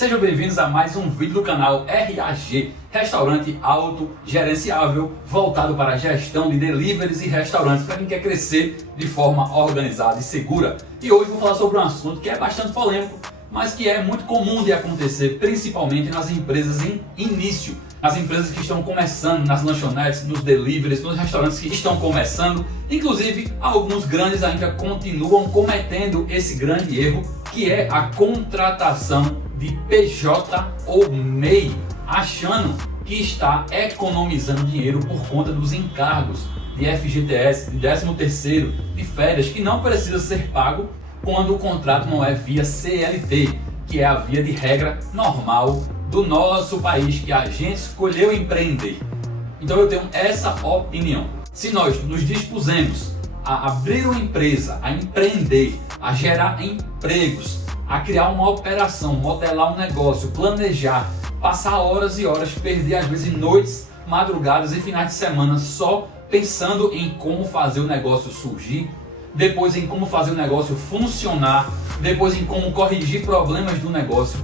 Sejam bem-vindos a mais um vídeo do canal RAG, restaurante autogerenciável, voltado para a gestão de deliveries e restaurantes para quem quer crescer de forma organizada e segura. E hoje vou falar sobre um assunto que é bastante polêmico, mas que é muito comum de acontecer, principalmente nas empresas em início. As empresas que estão começando, nas lanchonetes, nos deliveries, nos restaurantes que estão começando. Inclusive, alguns grandes ainda continuam cometendo esse grande erro, que é a contratação de PJ ou MEI, achando que está economizando dinheiro por conta dos encargos de FGTS, de 13º, de férias, que não precisa ser pago quando o contrato não é via CLT, que é a via de regra normal do nosso país, que a gente escolheu empreender. Então eu tenho essa opinião. Se nós nos dispusemos a abrir uma empresa, a empreender, a gerar empregos, a criar uma operação, modelar um negócio, planejar, passar horas e horas, perder às vezes noites, madrugadas e finais de semana só pensando em como fazer o negócio surgir, depois em como fazer o negócio funcionar, depois em como corrigir problemas do negócio,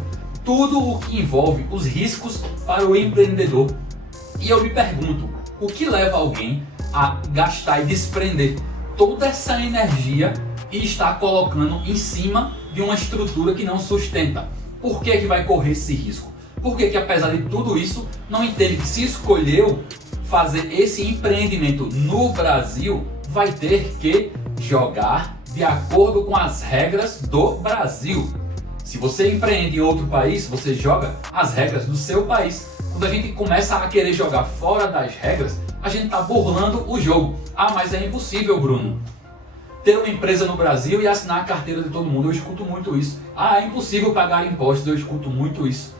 tudo o que envolve os riscos para o empreendedor. E eu me pergunto, o que leva alguém a gastar e desprender toda essa energia e estar colocando em cima de uma estrutura que não sustenta? Por que vai correr esse risco? Por que apesar de tudo isso, não entende que se escolheu fazer esse empreendimento no Brasil, vai ter que jogar de acordo com as regras do Brasil? Se você empreende em outro país, você joga as regras do seu país. Quando a gente começa a querer jogar fora das regras, a gente está burlando o jogo. Ah, mas é impossível, Bruno, ter uma empresa no Brasil e assinar a carteira de todo mundo. Eu escuto muito isso. Ah, é impossível pagar impostos. Eu escuto muito isso.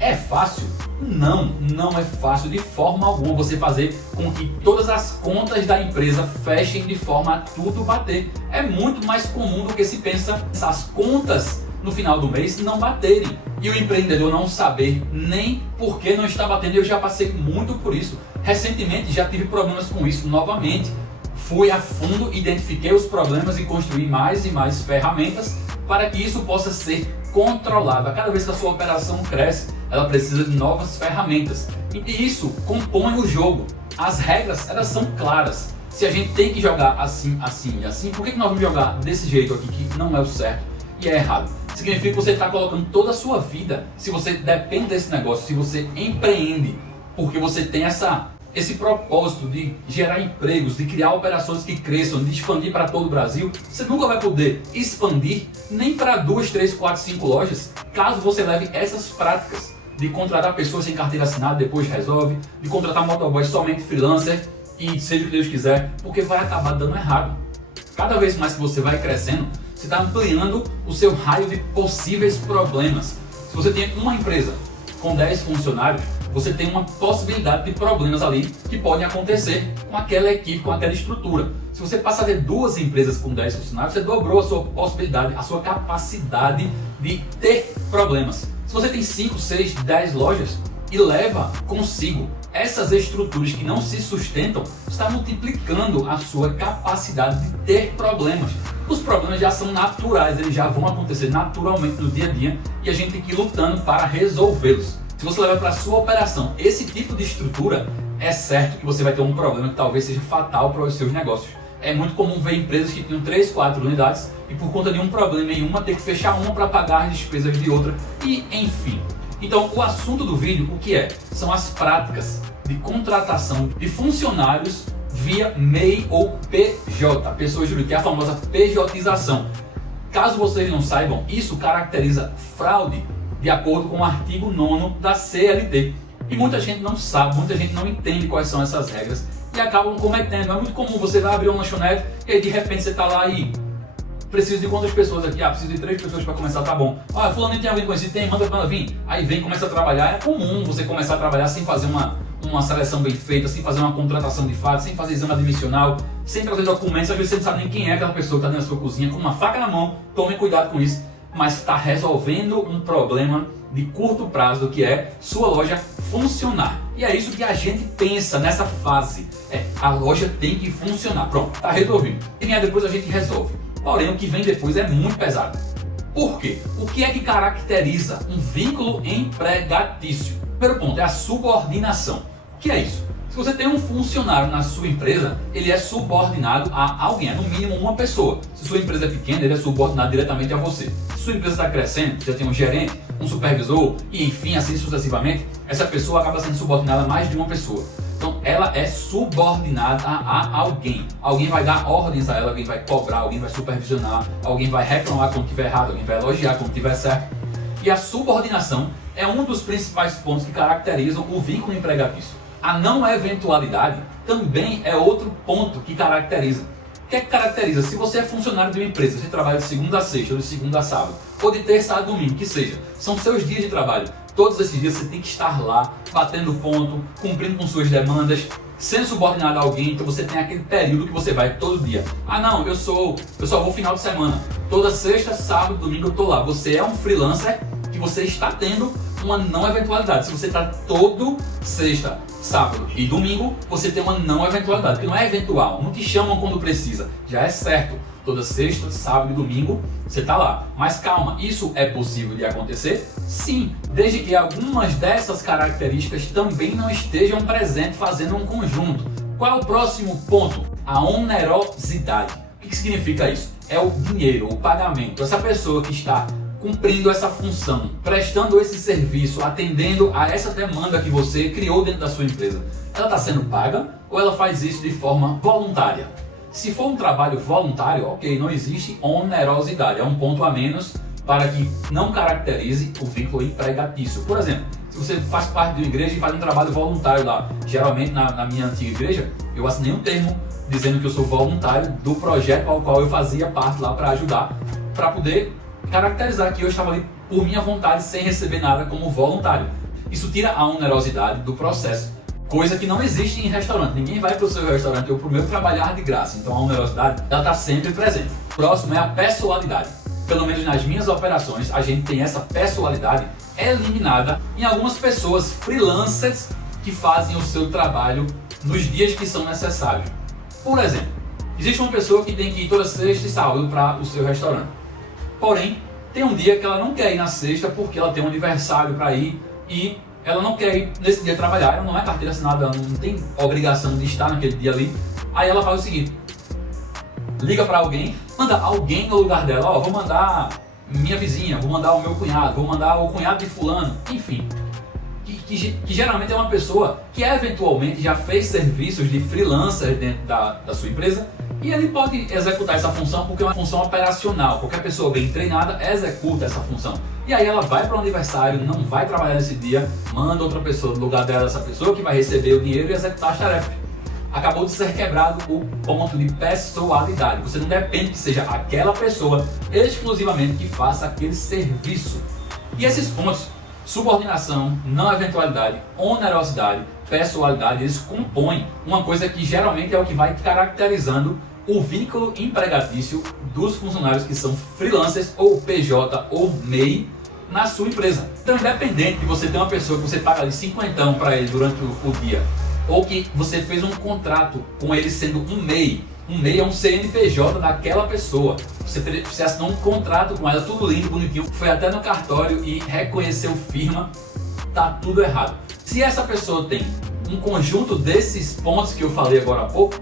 É fácil? Não, não é fácil de forma alguma você fazer com que todas as contas da empresa fechem de forma a tudo bater. É muito mais comum do que se pensa essas contas no final do mês não baterem e o empreendedor não saber nem por que não está batendo. Eu já passei muito por isso. Recentemente já tive problemas com isso novamente. Fui a fundo, identifiquei os problemas e construí mais e mais ferramentas para que isso possa ser controlado. A cada vez que a sua operação cresce, ela precisa de novas ferramentas. E isso compõe o jogo. As regras, elas são claras. Se a gente tem que jogar assim, assim e assim, por que nós vamos jogar desse jeito aqui que não é o certo e é errado? Significa que você está colocando toda a sua vida, se você depende desse negócio, se você empreende, porque você tem esse propósito de gerar empregos, de criar operações que cresçam, de expandir para todo o Brasil, você nunca vai poder expandir nem para 2, 3, 4, 5 lojas, caso você leve essas práticas de contratar pessoas sem carteira assinada, depois resolve, de contratar motoboy somente freelancer e seja o que Deus quiser, porque vai acabar dando errado. Cada vez mais que você vai crescendo, você está ampliando o seu raio de possíveis problemas. Se você tem uma empresa com 10 funcionários, você tem uma possibilidade de problemas ali que podem acontecer com aquela equipe, com aquela estrutura. Se você passar a ter 2 empresas com 10 funcionários, você dobrou a sua possibilidade, a sua capacidade de ter problemas. Se você tem 5, 6, 10 lojas e leva consigo essas estruturas que não se sustentam, está multiplicando a sua capacidade de ter problemas. Os problemas já são naturais, eles já vão acontecer naturalmente no dia a dia e a gente tem que ir lutando para resolvê-los. Se você levar para a sua operação esse tipo de estrutura, é certo que você vai ter um problema que talvez seja fatal para os seus negócios. É muito comum ver empresas que tinham 3, 4 unidades e por conta de um problema em uma, ter que fechar uma para pagar as despesas de outra e enfim. Então o assunto do vídeo, o que é? São as práticas de contratação de funcionários via MEI ou PJ, pessoa jurídica, que é a famosa PJização. Caso vocês não saibam, isso caracteriza fraude de acordo com o artigo 9º da CLT. E muita gente não sabe, muita gente não entende quais são essas regras e acabam cometendo. É muito comum, você vai abrir uma lanchonete e aí de repente você está lá e preciso de quantas pessoas aqui? Ah, preciso de 3 pessoas para começar, tá bom. Ah, fulano tem alguém conhecido? Tem, manda vir. Aí vem, começa a trabalhar. É comum você começar a trabalhar sem fazer uma seleção bem feita, sem fazer uma contratação de fato, sem fazer exame admissional, sem trazer documentos. Às vezes você não sabe nem quem é aquela pessoa que está dentro da sua cozinha, com uma faca na mão. Tome cuidado com isso. Mas está resolvendo um problema de curto prazo, que é sua loja funcionar. E é isso que a gente pensa nessa fase. A loja tem que funcionar. Pronto, está resolvido. E aí depois a gente resolve. Porém, o que vem depois é muito pesado. Por quê? O que é que caracteriza um vínculo empregatício? Primeiro ponto é a subordinação. O que é isso? Se você tem um funcionário na sua empresa, ele é subordinado a alguém, é no mínimo uma pessoa. Se sua empresa é pequena, ele é subordinado diretamente a você. Se sua empresa está crescendo, já tem um gerente, um supervisor e enfim, assim sucessivamente, essa pessoa acaba sendo subordinada a mais de uma pessoa. Então ela é subordinada a alguém. Alguém vai dar ordens a ela, alguém vai cobrar, alguém vai supervisionar, alguém vai reclamar quando estiver errado, alguém vai elogiar quando estiver certo. E a subordinação é um dos principais pontos que caracterizam o vínculo empregatício. A não eventualidade também é outro ponto que caracteriza. O que é que caracteriza? Se você é funcionário de uma empresa, você trabalha de segunda a sexta, ou de segunda a sábado, ou de terça a domingo, que seja, são seus dias de trabalho. Todos esses dias você tem que estar lá, batendo ponto, cumprindo com suas demandas, sendo subordinado a alguém. Então você tem aquele período que você vai todo dia. Ah não, eu só vou final de semana. Toda sexta, sábado, domingo eu tô lá. Você é um freelancer que você está tendo uma não eventualidade. Se você está todo sexta, sábado e domingo, você tem uma não eventualidade, que não é eventual, não te chamam quando precisa, já é certo. Toda sexta, sábado e domingo você está lá. Mas calma, isso é possível de acontecer? Sim, desde que algumas dessas características também não estejam presentes fazendo um conjunto. Qual é o próximo ponto? A onerosidade. O que significa isso? É o dinheiro, o pagamento. Essa pessoa que está cumprindo essa função, prestando esse serviço, atendendo a essa demanda que você criou dentro da sua empresa, ela está sendo paga ou ela faz isso de forma voluntária? Se for um trabalho voluntário, ok, não existe onerosidade, é um ponto a menos para que não caracterize o vínculo empregatício. Por exemplo, se você faz parte de uma igreja e faz um trabalho voluntário lá, geralmente na minha antiga igreja, eu assinei um termo dizendo que eu sou voluntário do projeto ao qual eu fazia parte lá para ajudar, para poder caracterizar que eu estava ali por minha vontade, sem receber nada como voluntário. Isso tira a onerosidade do processo, coisa que não existe em restaurante. Ninguém vai para o seu restaurante ou para o meu trabalhar de graça, então a onerosidade ela está sempre presente. O próximo é a pessoalidade. Pelo menos nas minhas operações, a gente tem essa pessoalidade eliminada em algumas pessoas freelancers que fazem o seu trabalho nos dias que são necessários. Por exemplo, existe uma pessoa que tem que ir toda sexta e sábado para o seu restaurante. Porém, tem um dia que ela não quer ir na sexta porque ela tem um aniversário para ir e ela não quer ir nesse dia trabalhar, ela não é carteira assinada, ela não tem obrigação de estar naquele dia ali. Aí ela faz o seguinte, liga para alguém, manda alguém no lugar dela, ó, vou mandar minha vizinha, vou mandar o meu cunhado, vou mandar o cunhado de fulano, enfim. Que geralmente é uma pessoa que eventualmente já fez serviços de freelancer dentro da sua empresa e ele pode executar essa função porque é uma função operacional. Qualquer pessoa bem treinada executa essa função. E aí ela vai para o aniversário, não vai trabalhar nesse dia, manda outra pessoa no lugar dela, essa pessoa que vai receber o dinheiro e executar as tarefas. Acabou de ser quebrado o ponto de pessoalidade. Você não depende que seja aquela pessoa exclusivamente que faça aquele serviço. E esses pontos, subordinação, não eventualidade, onerosidade, pessoalidade, eles compõem uma coisa que geralmente é o que vai caracterizando o vínculo empregatício dos funcionários que são freelancers ou PJ ou MEI na sua empresa. Então, independente de você ter uma pessoa que você paga ali 50 para ele durante o dia, ou que você fez um contrato com ele sendo um MEI. Um MEI é um CNPJ daquela pessoa. Você assinou um contrato com ela, tudo lindo, bonitinho, foi até no cartório e reconheceu firma, tá tudo errado. Se essa pessoa tem um conjunto desses pontos que eu falei agora há pouco,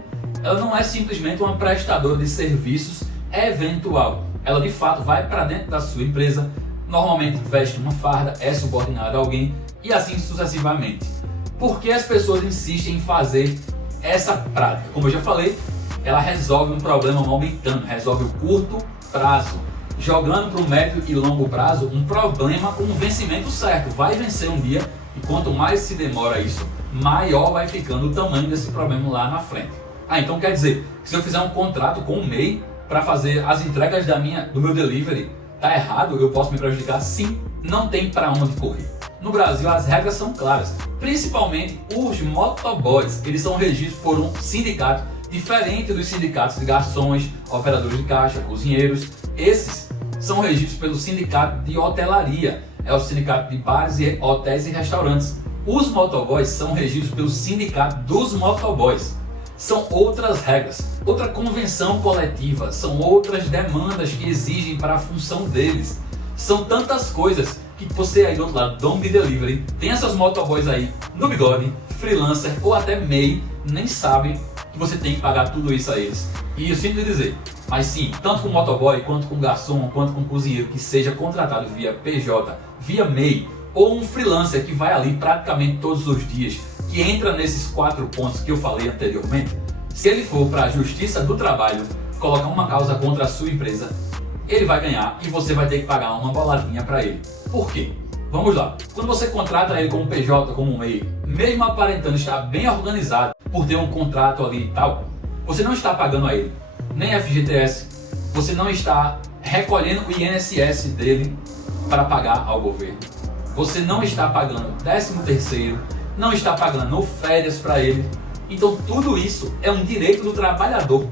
ela não é simplesmente uma prestadora de serviços eventual. Ela de fato vai para dentro da sua empresa, normalmente veste uma farda, é subordinada a alguém e assim sucessivamente. Por que as pessoas insistem em fazer essa prática? Como eu já falei, ela resolve um problema momentâneo, resolve o curto prazo, jogando para o médio e longo prazo um problema com um vencimento certo. Vai vencer um dia e quanto mais se demora isso, maior vai ficando o tamanho desse problema lá na frente. Então quer dizer, que se eu fizer um contrato com o MEI para fazer as entregas do meu delivery, tá errado? Eu posso me prejudicar? Sim, não tem para onde correr. No Brasil as regras são claras, principalmente os motoboys, eles são regidos por um sindicato diferente dos sindicatos de garçons, operadores de caixa, cozinheiros. Esses são regidos pelo sindicato de hotelaria, é o sindicato de bares, hotéis e restaurantes. Os motoboys são regidos pelo sindicato dos motoboys. são outras regras, outra convenção coletiva, são outras demandas que exigem para a função deles. São tantas coisas que você aí do outro lado, dono de delivery, tem essas motoboys aí no bigode, freelancer ou até MEI, nem sabe que você tem que pagar tudo isso a eles. E eu sinto lhe dizer, mas sim, tanto com motoboy, quanto com garçom, quanto com cozinheiro que seja contratado via PJ, via MEI, ou um freelancer que vai ali praticamente todos os dias, que entra nesses 4 pontos que eu falei anteriormente, se ele for para a Justiça do Trabalho colocar uma causa contra a sua empresa, ele vai ganhar e você vai ter que pagar uma boladinha para ele. Por quê? Vamos lá. Quando você contrata ele como PJ, como MEI, mesmo aparentando estar bem organizado por ter um contrato ali e tal, você não está pagando a ele nem FGTS, você não está recolhendo o INSS dele para pagar ao governo, você não está pagando 13º, não está pagando férias para ele. Então tudo isso é um direito do trabalhador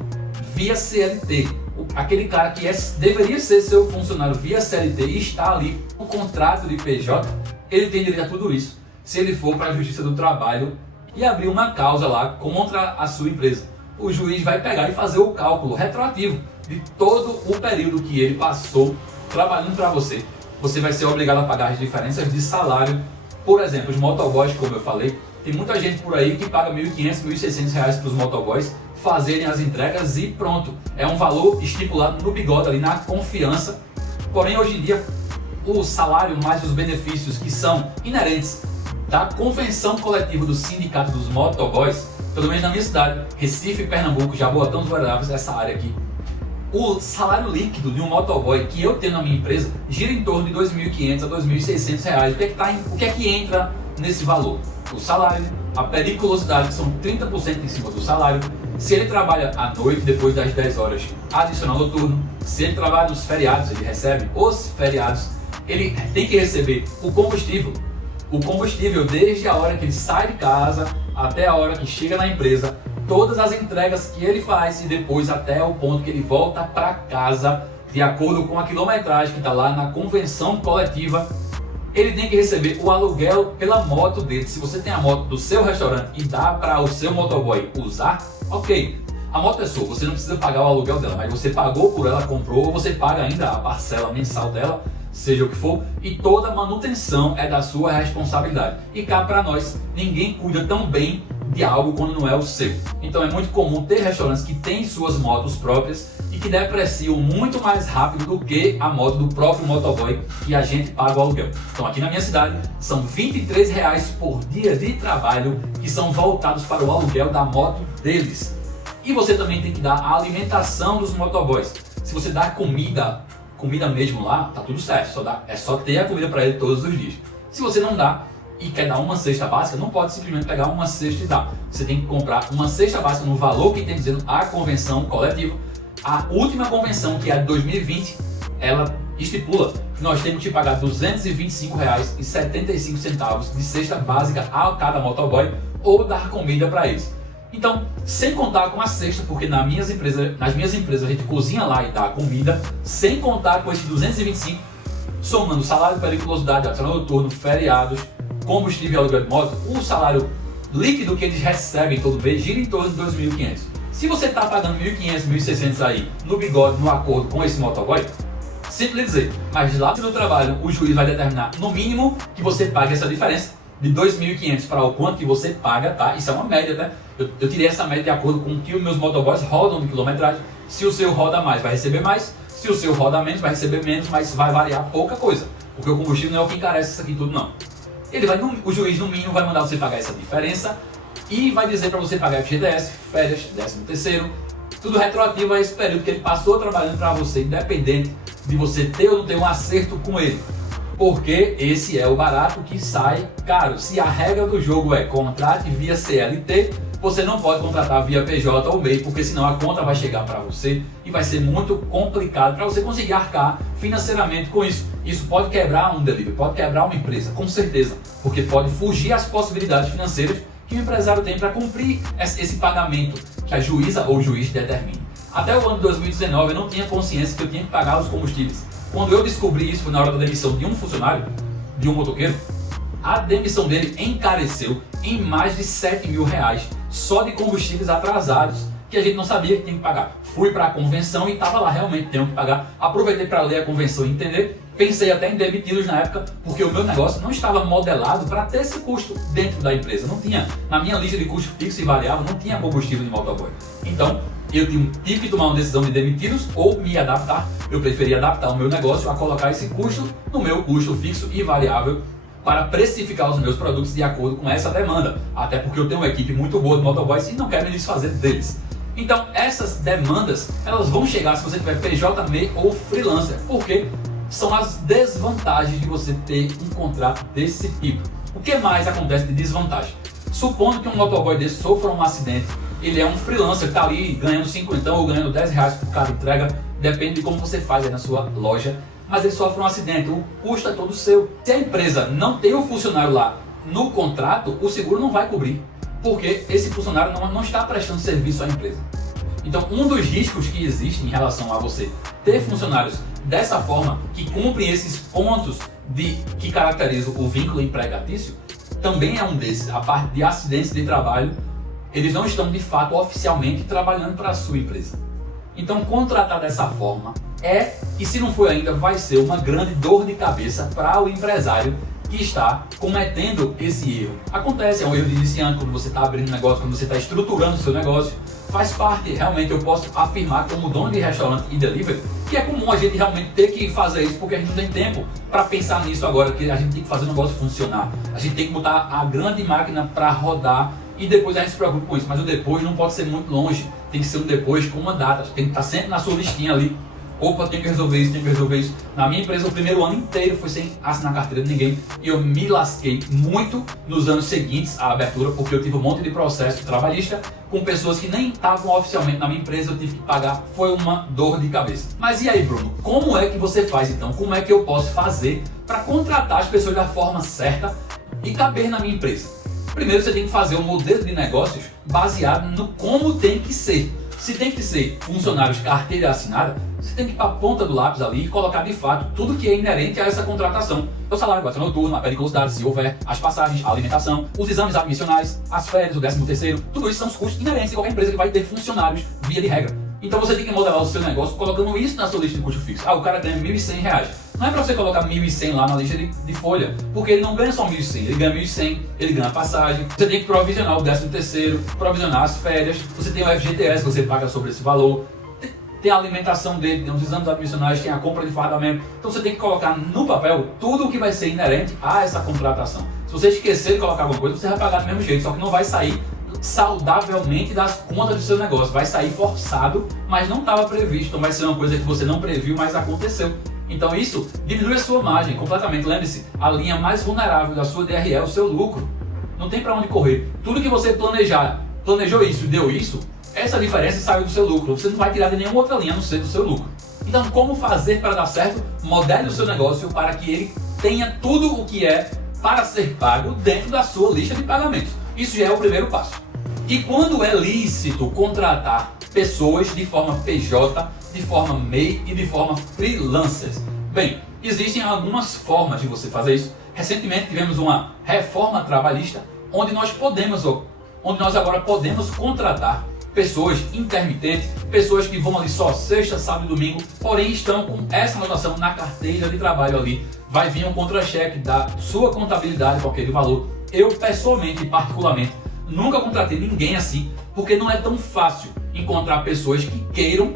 via CLT. Aquele cara que deveria ser seu funcionário via CLT e está ali no contrato de PJ, ele tem direito a tudo isso. Se ele for para a Justiça do Trabalho e abrir uma causa lá contra a sua empresa, o juiz vai pegar e fazer o cálculo retroativo de todo o período que ele passou trabalhando para você. Você vai ser obrigado a pagar as diferenças de salário. Por exemplo, os motoboys, como eu falei, tem muita gente por aí que paga R$ 1.500, R$ 1.600 para os motoboys fazerem as entregas e pronto. É um valor estipulado no bigode ali, na confiança. Porém, hoje em dia, o salário mais os benefícios que são inerentes da convenção coletiva do sindicato dos motoboys, pelo menos na minha cidade, Recife, Pernambuco, Jaboatão dos Guararapes, essa área aqui, o salário líquido de um motoboy que eu tenho na minha empresa gira em torno de R$ 2.500 a R$ 2.600. O que é que entra nesse valor? O salário, a periculosidade, que são 30% em cima do salário. Se ele trabalha à noite, depois das 10 horas, adicional noturno. Se ele trabalha nos feriados, ele recebe os feriados. Ele tem que receber o combustível. O combustível desde a hora que ele sai de casa até a hora que chega na empresa. Todas as entregas que ele faz e depois até o ponto que ele volta para casa, de acordo com a quilometragem que está lá na convenção coletiva. Ele tem que receber o aluguel pela moto dele. Se você tem a moto do seu restaurante e dá para o seu motoboy usar, ok. A moto é sua, você não precisa pagar o aluguel dela, mas você pagou por ela, comprou, ou você paga ainda a parcela mensal dela, seja o que for, e toda a manutenção é da sua responsabilidade. E cá para nós, ninguém cuida tão bem de algo quando não é o seu. Então é muito comum ter restaurantes que têm suas motos próprias e que depreciam muito mais rápido do que a moto do próprio motoboy que a gente paga o aluguel. Então aqui na minha cidade são R$ 23 por dia de trabalho que são voltados para o aluguel da moto deles. E você também tem que dar a alimentação dos motoboys. Se você dá comida mesmo lá, tá tudo certo, é só ter a comida para ele todos os dias. Se você não dá e quer dar uma cesta básica, não pode simplesmente pegar uma cesta e dar. Você tem que comprar uma cesta básica no valor que tem dizendo a convenção coletiva. A última convenção, que é a de 2020, ela estipula que nós temos que pagar R$ 225,75 de cesta básica a cada motoboy ou dar comida para eles. Então, sem contar com a cesta, porque nas minhas empresas a gente cozinha lá e dá comida, sem contar com esses 225, somando salário, periculosidade, adicional noturno, feriados, combustível e aluguel de moto, o salário líquido que eles recebem todo mês gira em torno de 2.500. Se você está pagando 1.500, 1.600 aí no bigode, no acordo com esse motoboy, simples dizer, mas lá no trabalho o juiz vai determinar no mínimo que você pague essa diferença de 2.500 para o quanto que você paga, tá? Isso é uma média, tá? Eu tirei essa média de acordo com o que os meus motoboys rodam de quilometragem. Se o seu roda mais, vai receber mais. Se o seu roda menos, vai receber menos, mas vai variar pouca coisa. Porque o combustível não é o que encarece isso aqui tudo, não. O juiz, no mínimo, vai mandar você pagar essa diferença e vai dizer para você pagar FGTS, férias, 13º, tudo retroativo a esse período que ele passou trabalhando para você, independente de você ter ou não ter um acerto com ele. Porque esse é o barato que sai caro. Se a regra do jogo é contrate via CLT, você não pode contratar via PJ ou MEI, porque senão a conta vai chegar para você e vai ser muito complicado para você conseguir arcar financeiramente com isso. Isso pode quebrar um delivery, pode quebrar uma empresa, com certeza, porque pode fugir as possibilidades financeiras que o empresário tem para cumprir esse pagamento que a juíza ou o juiz determine. Até o ano de 2019 eu não tinha consciência que eu tinha que pagar os combustíveis. Quando eu descobri isso foi na hora da demissão de um funcionário, de um motoqueiro, a demissão dele encareceu em mais de R$ 7.000 só de combustíveis atrasados, que a gente não sabia que tinha que pagar. Fui para a convenção e estava lá, realmente tenho que pagar. Aproveitei para ler a convenção e entender. Pensei até em demiti-los na época, porque o meu negócio não estava modelado para ter esse custo dentro da empresa. Não tinha, na minha lista de custo fixo e variável, não tinha combustível de motoboy. Então, eu tive que tomar uma decisão de demiti-los ou me adaptar. Eu preferi adaptar o meu negócio a colocar esse custo no meu custo fixo e variável para precificar os meus produtos de acordo com essa demanda. Até porque eu tenho uma equipe muito boa de motoboys e não quero me desfazer deles. Então, essas demandas, elas vão chegar se você tiver PJ, MEI ou freelancer. Porque são as desvantagens de você ter um contrato desse tipo. O que mais acontece de desvantagem? Supondo que um motoboy desse sofra um acidente, ele é um freelancer, está ali ganhando 50 ou ganhando 10 reais por cada entrega, depende de como você faz aí na sua loja, mas ele sofre um acidente, o custo é todo seu. Se a empresa não tem o funcionário lá no contrato, o seguro não vai cobrir, porque esse funcionário não está prestando serviço à empresa. Então, um dos riscos que existe em relação a você ter funcionários dessa forma, que cumprem esses pontos que caracterizam o vínculo empregatício, também é um desses. A parte de acidentes de trabalho, eles não estão de fato oficialmente trabalhando para a sua empresa. Então, contratar dessa forma e se não for ainda, vai ser uma grande dor de cabeça para o empresário que está cometendo esse erro. Acontece, é um erro de iniciante quando você está abrindo um negócio, quando você está estruturando o seu negócio. Faz parte, realmente eu posso afirmar como dono de restaurante e delivery, que é comum a gente realmente ter que fazer isso, porque a gente não tem tempo para pensar nisso agora, que a gente tem que fazer o negócio funcionar. A gente tem que botar a grande máquina para rodar e depois a gente se preocupa com isso. Mas o depois não pode ser muito longe, tem que ser um depois com uma data, tem que estar sempre na sua listinha ali. Opa, tenho que resolver isso, tenho que resolver isso. Na minha empresa, o primeiro ano inteiro foi sem assinar carteira de ninguém. E eu me lasquei muito nos anos seguintes à abertura, porque eu tive um monte de processo trabalhista com pessoas que nem estavam oficialmente na minha empresa, eu tive que pagar. Foi uma dor de cabeça. Mas e aí, Bruno? Como é que você faz então? Como é que eu posso fazer para contratar as pessoas da forma certa e caber na minha empresa? Primeiro, você tem que fazer um modelo de negócios baseado no como tem que ser. Se tem que ser funcionários carteira assinada, você tem que ir para a ponta do lápis ali e colocar de fato tudo que é inerente a essa contratação. O salário, guarda noturno, a periculosidade, se houver, as passagens, a alimentação, os exames admissionais, as férias, o 13º, tudo isso são os custos inerentes de qualquer empresa que vai ter funcionários via de regra. Então você tem que modelar o seu negócio colocando isso na sua lista de custo fixo. O cara ganha R$1.100. Não é para você colocar 1.100 lá na lista de folha, porque ele não ganha só 1.100, ele ganha 1.100, ele ganha passagem. Você tem que provisionar o 13º, provisionar as férias, você tem o FGTS que você paga sobre esse valor, tem a alimentação dele, tem os exames admissionais, tem a compra de fardamento. Então você tem que colocar no papel tudo o que vai ser inerente a essa contratação. Se você esquecer de colocar alguma coisa, você vai pagar do mesmo jeito, só que não vai sair saudavelmente das contas do seu negócio, vai sair forçado, mas não estava previsto, então vai ser uma coisa que você não previu, mas aconteceu. Então isso diminui a sua margem completamente. Lembre-se, a linha mais vulnerável da sua DRE é o seu lucro. Não tem para onde correr. Tudo que você planejou isso e deu isso, essa diferença saiu do seu lucro. Você não vai tirar de nenhuma outra linha a não ser do seu lucro. Então, como fazer para dar certo? Modele o seu negócio para que ele tenha tudo o que é para ser pago dentro da sua lista de pagamentos. Isso já é o primeiro passo. E quando é lícito contratar pessoas de forma PJ, de forma MEI e de forma freelancer? Bem, existem algumas formas de você fazer isso. Recentemente tivemos uma reforma trabalhista onde nós agora podemos contratar pessoas intermitentes, pessoas que vão ali só sexta, sábado e domingo, porém estão com essa anotação na carteira de trabalho ali. Vai vir um contra-cheque da sua contabilidade com aquele valor. Eu pessoalmente e particularmente nunca contratei ninguém assim, porque não é tão fácil encontrar pessoas que queiram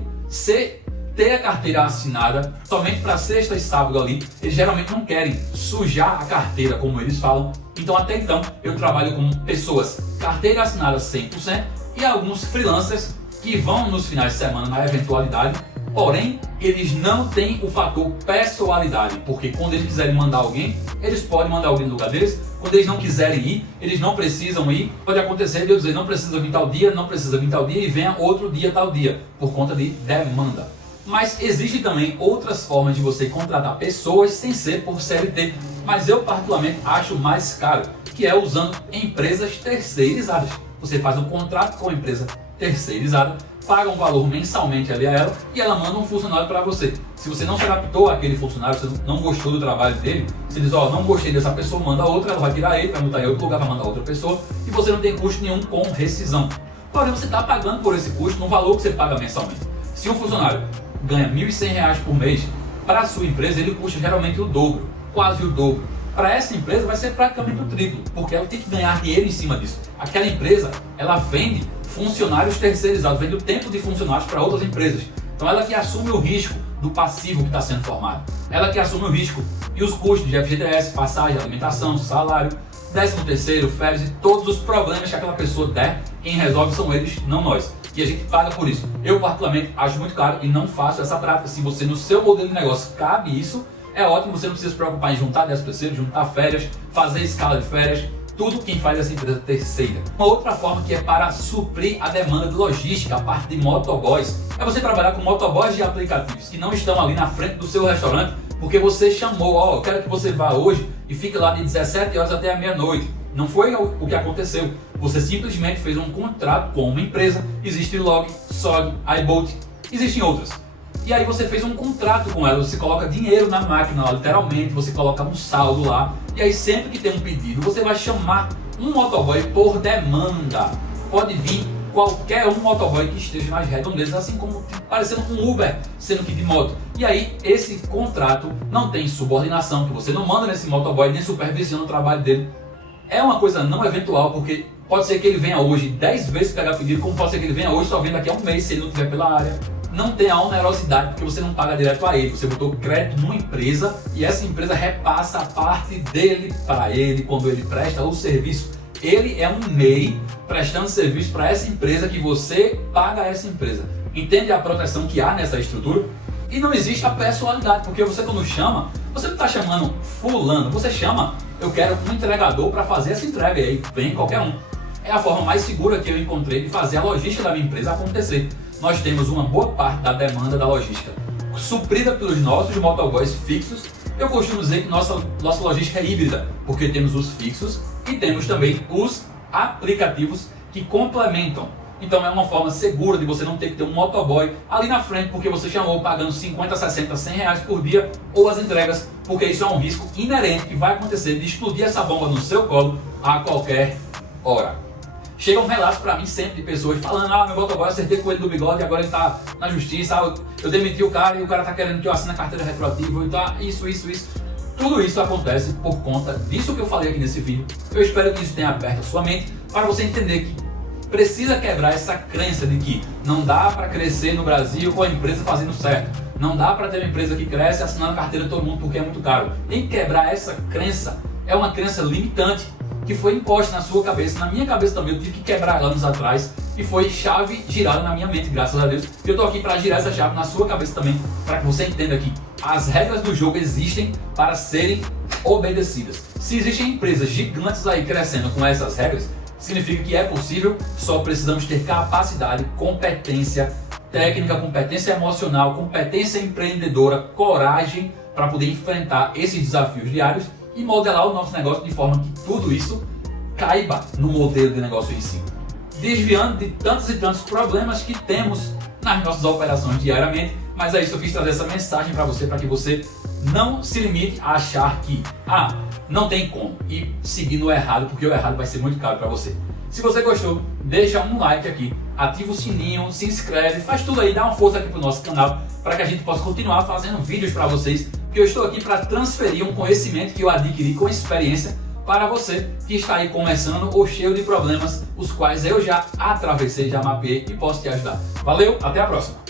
ter a carteira assinada somente para sexta e sábado ali. Eles geralmente não querem sujar a carteira, como eles falam. Então até então eu trabalho com pessoas carteira assinada 100% e alguns freelancers que vão nos finais de semana na eventualidade, porém eles não têm o fator pessoalidade, porque quando eles quiserem mandar alguém, eles podem mandar alguém no lugar deles. Quando eles não quiserem ir, eles não precisam ir. Pode acontecer de eu dizer não precisa vir tal dia, não precisa vir tal dia e venha outro dia tal dia, por conta de demanda. Mas existem também outras formas de você contratar pessoas sem ser por CLT, mas eu particularmente acho mais caro, que é usando empresas terceirizadas. Você faz um contrato com a empresa terceirizada, paga um valor mensalmente ali a ela e ela manda um funcionário para você. Se você não se adaptou àquele funcionário, você não gostou do trabalho dele, você diz, ó, não gostei dessa pessoa, manda outra, ela vai tirar ele, vai botar em outro lugar, vai mandar outra pessoa e você não tem custo nenhum com rescisão. Porém, você está pagando por esse custo no valor que você paga mensalmente. Se um funcionário ganha R$ 1.100 por mês, para a sua empresa ele custa geralmente o dobro, quase o dobro. Para essa empresa vai ser praticamente o triplo, porque ela tem que ganhar dinheiro em cima disso. Aquela empresa, ela vende funcionários terceirizados, vende o tempo de funcionários para outras empresas. Então ela que assume o risco do passivo que está sendo formado. Ela que assume o risco e os custos de FGTS, passagem, alimentação, salário, 13º, férias e todos os problemas que aquela pessoa der, quem resolve são eles, não nós. E a gente paga por isso. Eu particularmente acho muito caro e não faço essa prática. Se você no seu modelo de negócio cabe isso, é ótimo, você não precisa se preocupar em juntar 10%, juntar férias, fazer escala de férias, tudo quem faz essa empresa terceira. Uma outra forma que é para suprir a demanda de logística, a parte de motoboys, é você trabalhar com motoboys de aplicativos que não estão ali na frente do seu restaurante, porque você chamou, ó, eu quero que você vá hoje e fique lá de 17 horas até a meia-noite. Não foi o que aconteceu. Você simplesmente fez um contrato com uma empresa, existe Log, Sog, iBoat, existem outras. E aí você fez um contrato com ela, você coloca dinheiro na máquina lá, literalmente, você coloca um saldo lá, e aí sempre que tem um pedido, você vai chamar um motoboy por demanda. Pode vir qualquer um motoboy que esteja nas redondezas, assim como parecendo um Uber, sendo que de moto. E aí esse contrato não tem subordinação, que você não manda nesse motoboy, nem supervisiona o trabalho dele. É uma coisa não eventual, porque pode ser que ele venha hoje 10 vezes pegar pedido, como pode ser que ele venha hoje só vem daqui a um mês, se ele não estiver pela área. Não tem a onerosidade, porque você não paga direto a ele, você botou crédito numa empresa e essa empresa repassa a parte dele para ele quando ele presta o serviço. Ele é um MEI prestando serviço para essa empresa que você paga a essa empresa. Entende a proteção que há nessa estrutura? E não existe a pessoalidade, porque você quando chama, você não está chamando fulano, você chama, eu quero um entregador para fazer essa entrega, e aí vem qualquer um. É a forma mais segura que eu encontrei de fazer a logística da minha empresa acontecer. Nós temos uma boa parte da demanda da logística suprida pelos nossos motoboys fixos. Eu costumo dizer que nossa logística é híbrida, porque temos os fixos e temos também os aplicativos que complementam. Então é uma forma segura de você não ter que ter um motoboy ali na frente, porque você chamou pagando 50, 60, 100 reais por dia, ou as entregas, porque isso é um risco inerente que vai acontecer de explodir essa bomba no seu colo a qualquer hora. Chegam relatos para mim sempre de pessoas falando, meu motoboy, acertei com ele do bigode e agora ele está na justiça, eu demiti o cara e o cara está querendo que eu assine a carteira retroativa, e tá, isso. Tudo isso acontece por conta disso que eu falei aqui nesse vídeo. Eu espero que isso tenha aberto a sua mente para você entender que precisa quebrar essa crença de que não dá para crescer no Brasil com a empresa fazendo certo. Não dá para ter uma empresa que cresce assinando a carteira de todo mundo porque é muito caro. Tem que quebrar essa crença. É uma crença limitante que foi imposta na sua cabeça, na minha cabeça também. Eu tive que quebrar anos atrás e foi chave girada na minha mente, graças a Deus. E eu estou aqui para girar essa chave na sua cabeça também, para que você entenda que as regras do jogo existem para serem obedecidas. Se existem empresas gigantes aí crescendo com essas regras, significa que é possível, só precisamos ter capacidade, competência técnica, competência emocional, competência empreendedora, coragem para poder enfrentar esses desafios diários e modelar o nosso negócio de forma que tudo isso caiba no modelo de negócio em si, desviando de tantos e tantos problemas que temos nas nossas operações diariamente. Mas é isso, eu quis trazer essa mensagem para você, para que você não se limite a achar que não tem como e seguir no errado, porque o errado vai ser muito caro para você. Se você gostou, deixa um like aqui, ativa o sininho, se inscreve, faz tudo aí, dá uma força aqui pro nosso canal para que a gente possa continuar fazendo vídeos para vocês, porque eu estou aqui para transferir um conhecimento que eu adquiri com experiência para você que está aí começando ou cheio de problemas, os quais eu já atravessei, já mapeei e posso te ajudar. Valeu, até a próxima!